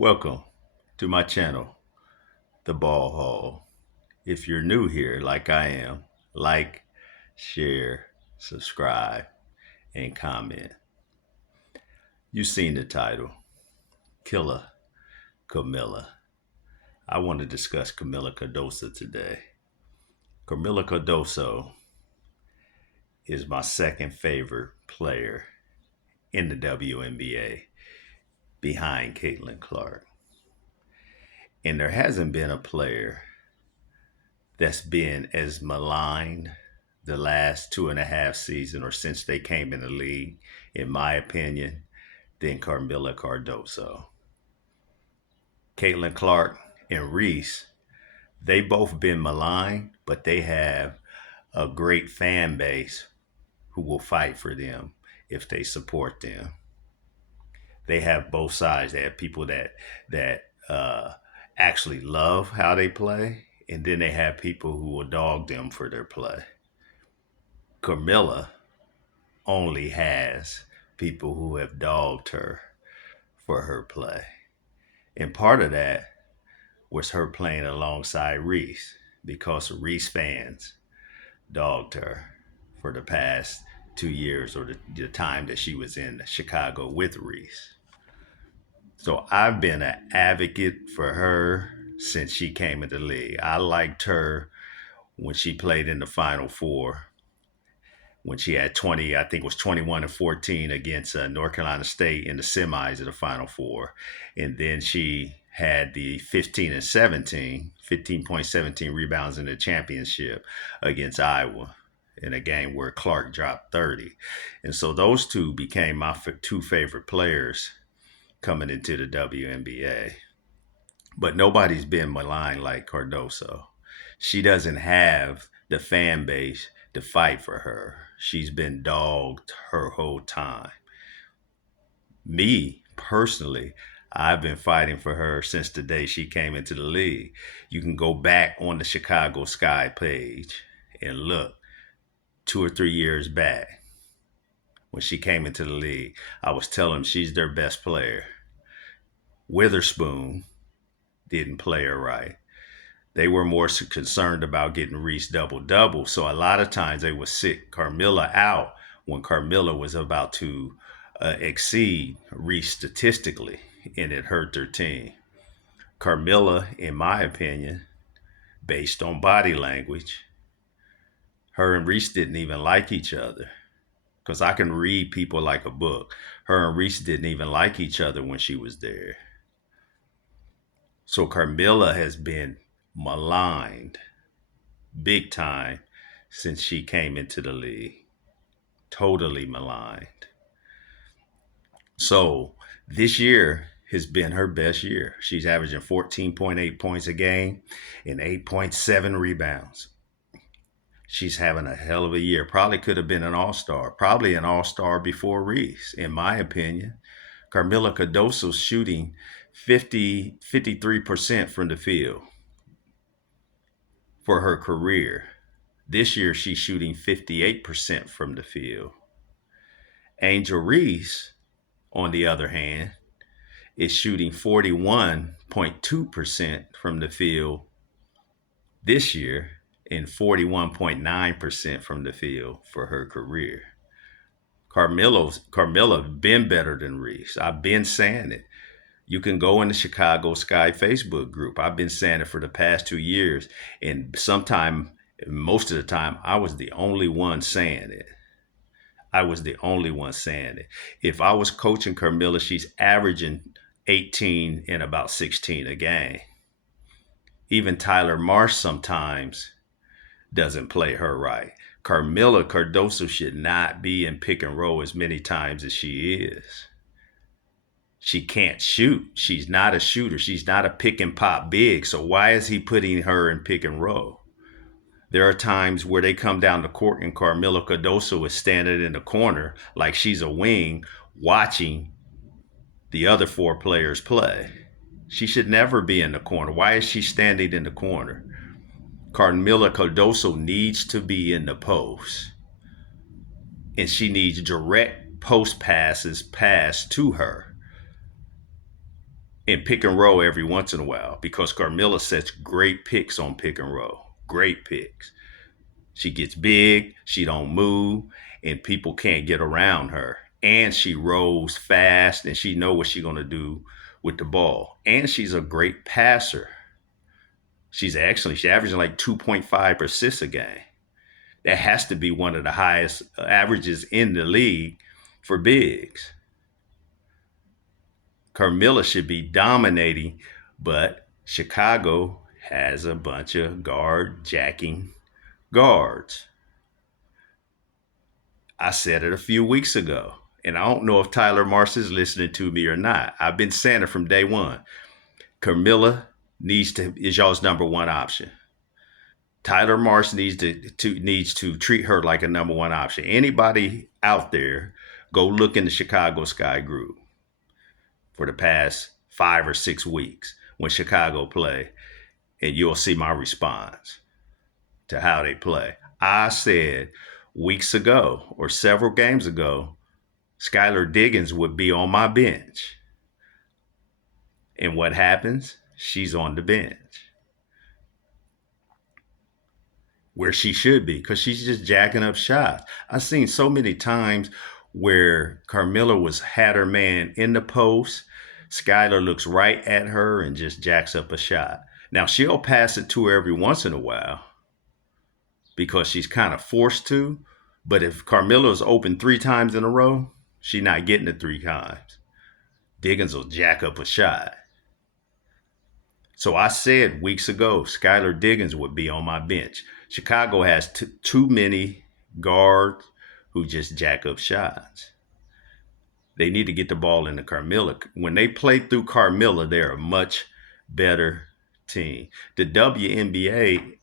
Welcome to my channel, The Ball Hall. If you're new here, like I am, like, share, subscribe, and comment. You've seen the title, Killer Camila. I want to discuss Camila Cardoso today. Camila Cardoso is my second favorite player in the WNBA behind Caitlin Clark. And there hasn't been a player that's been as maligned the last 2.5 seasons or since they came in the league, in my opinion, than Carmilla Cardoso. Caitlin Clark and Reese, they both been maligned, but they have a great fan base who will fight for them if they support them. They have both sides. They have people that actually love how they play, and then they have people who will dog them for their play. Carmilla only has people who have dogged her for her play. And part of that was her playing alongside Reese because Reese fans dogged her for the past 2 years or the time that she was in Chicago with Reese. So I've been an advocate for her since she came into the league. I liked her when she played in the Final Four when she had 20, I think it was 21 and 14 against North Carolina State in the semis of the Final Four. And then she had the 15 and 17, 15.17 rebounds in the championship against Iowa in a game where Clark dropped 30. And so those two became my two favorite players coming into the WNBA. But nobody's been maligned like Cardoso. She doesn't have the fan base to fight for her. She's been dogged her whole time. Me, personally, I've been fighting for her since the day she came into the league. You can go back on the Chicago Sky page and look 2 or 3 years back when she came into the league. I was telling them she's their best player. Witherspoon didn't play her right. They were more concerned about getting Reese double-double. So a lot of times they would sit Carmilla out when Carmilla was about to exceed Reese statistically, and it hurt their team. Carmilla, in my opinion, based on body language, her and Reese didn't even like each other. Because I can read people like a book. Her and Reese didn't even like each other when she was there. So Carmilla has been maligned big time since she came into the league. Totally maligned. So this year has been her best year. She's averaging 14.8 points a game and 8.7 rebounds. She's having a hell of a year. Probably could have been an all-star. Probably an all-star before Reese, in my opinion. Carmilla Cardoso's shooting 53% from the field for her career. This year, she's shooting 58% from the field. Angel Reese, on the other hand, is shooting 41.2% from the field this year and 41.9% from the field for her career. Carmilla been better than Reese. I've been saying it. You can go in the Chicago Sky Facebook group. I've been saying it for the past 2 years. And most of the time, I was the only one saying it. I was the only one saying it. If I was coaching Carmilla, she's averaging 18 and about 16 a game. Even Tyler Marsh sometimes doesn't play her right. Carmilla Cardoso should not be in pick and roll as many times as she is. She can't shoot. She's not a shooter. She's not a pick and pop big. So why is he putting her in pick and roll? There are times where they come down the court and Carmilla Cardoso is standing in the corner like she's a wing watching the other four players play. She should never be in the corner. Why is she standing in the corner? Carmilla Cardoso needs to be in the post. And she needs direct post passes passed to her. in pick and roll every once in a while because Carmilla sets great picks on pick and roll. Great picks. She gets big, she don't move, and people can't get around her. And she rolls fast and she know what she's gonna do with the ball. And she's a great passer. She's averaging like 2.5 assists a game. That has to be one of the highest averages in the league for bigs. Carmilla should be dominating, but Chicago has a bunch of guard jacking guards. I said it a few weeks ago, and I don't know if Tyler Marsh is listening to me or not. I've been saying it from day one. Carmilla is y'all's number one option. Tyler Marsh needs to treat her like a number one option. Anybody out there, go look in the Chicago Sky group for the past 5 or 6 weeks when Chicago play, and you'll see my response to how they play. I said weeks ago or several games ago, Skylar Diggins would be on my bench. And what happens? She's on the bench where she should be because she's just jacking up shots. I've seen so many times where Carmilla had her man in the post. Skylar looks right at her and just jacks up a shot. Now she'll pass it to her every once in a while because she's kind of forced to. But if Carmilla's open 3 times in a row, she's not getting it 3 times. Diggins will jack up a shot. So I said weeks ago, Skylar Diggins would be on my bench. Chicago has too many guards who just jack up shots. They need to get the ball into Carmilla. When they play through Carmilla, they're a much better team. The WNBA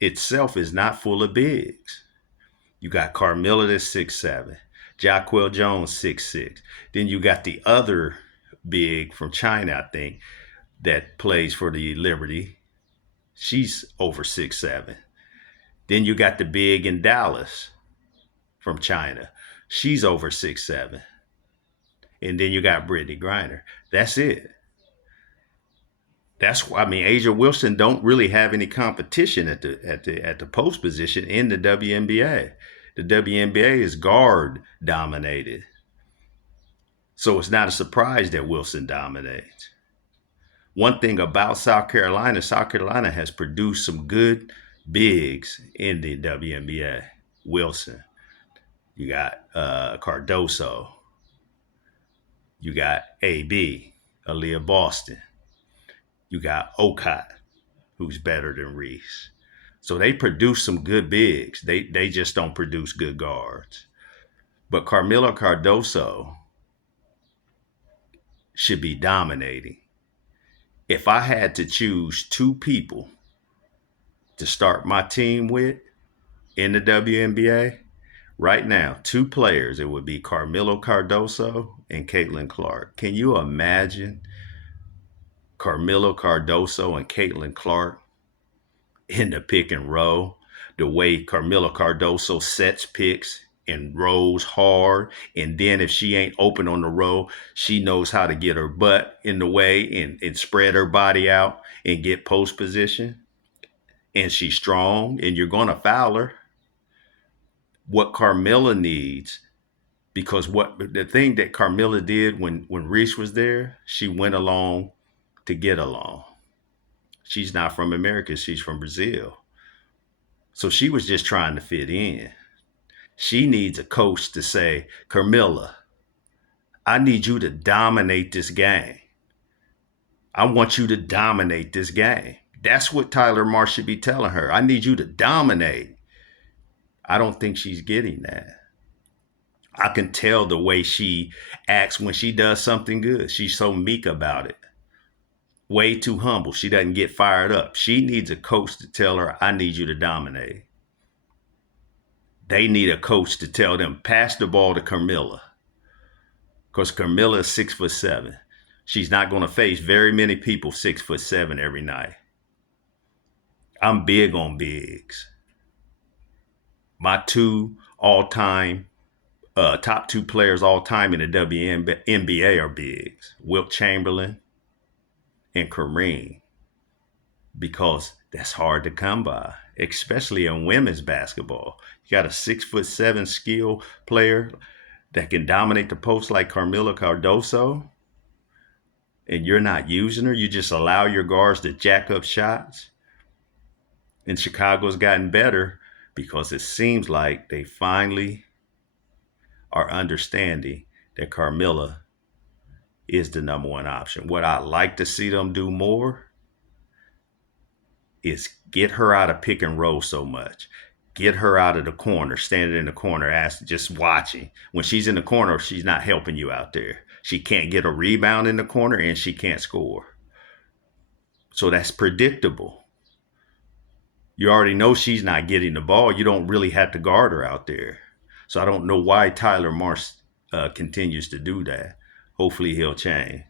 itself is not full of bigs. You got Carmilla that's 6'7", Jaquel Jones 6'6". Then you got the other big from China, I think, that plays for the Liberty. She's over 6'7". Then you got the big in Dallas from China. She's over 6'7". And then you got Brittany Griner. That's it. That's why A'ja Wilson don't really have any competition at the post position in the WNBA. The WNBA is guard dominated. So it's not a surprise that Wilson dominates. One thing about South Carolina has produced some good bigs in the WNBA. Wilson. You got Cardoso. You got AB, Aaliyah Boston. You got Okot, who's better than Reese. So they produce some good bigs. They just don't produce good guards. But Carmilla Cardoso should be dominating. If I had to choose 2 people to start my team with in the WNBA, right now, 2 players, it would be Carmilla Cardoso and Caitlin Clark. Can you imagine Carmilla Cardoso and Caitlin Clark in the pick and roll? The way Carmilla Cardoso sets picks and rolls hard, and then if she ain't open on the roll, she knows how to get her butt in the way and spread her body out and get post position. And she's strong, and you're going to foul her. What Carmilla needs, because the thing that Carmilla did when Reese was there, she went along to get along. She's not from America, she's from Brazil. So she was just trying to fit in. She needs a coach to say, Carmilla, I need you to dominate this game. I want you to dominate this game. That's what Tyler Marsh should be telling her. I need you to dominate. I don't think she's getting that. I can tell the way she acts when she does something good. She's so meek about it. Way too humble. She doesn't get fired up. She needs a coach to tell her, I need you to dominate. They need a coach to tell them, pass the ball to Carmilla. Because Carmilla is 6'7". She's not going to face very many people 6'7" every night. I'm big on bigs. My 2 all-time, top 2 players all time in the WNBA are bigs. Wilt Chamberlain and Kareem, because that's hard to come by, especially in women's basketball. You got a 6'7" skill player that can dominate the post like Carmela Cardoso, and you're not using her. You just allow your guards to jack up shots. And Chicago's gotten better because it seems like they finally are understanding that Carmilla is the number one option. What I'd like to see them do more is get her out of pick and roll so much. Get her out of the corner, standing in the corner, just watching. When she's in the corner, she's not helping you out there. She can't get a rebound in the corner and she can't score. So that's predictable. You already know she's not getting the ball. You don't really have to guard her out there. So I don't know why Tyler Marsh continues to do that. Hopefully he'll change.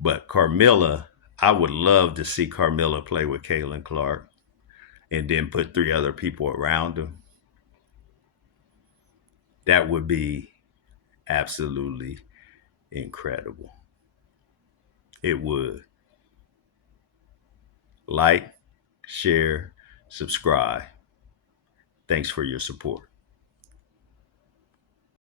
But Carmilla, I would love to see Carmilla play with Caitlin Clark and then put 3 other people around him. That would be absolutely incredible. It would. Like, share, subscribe. Thanks for your support.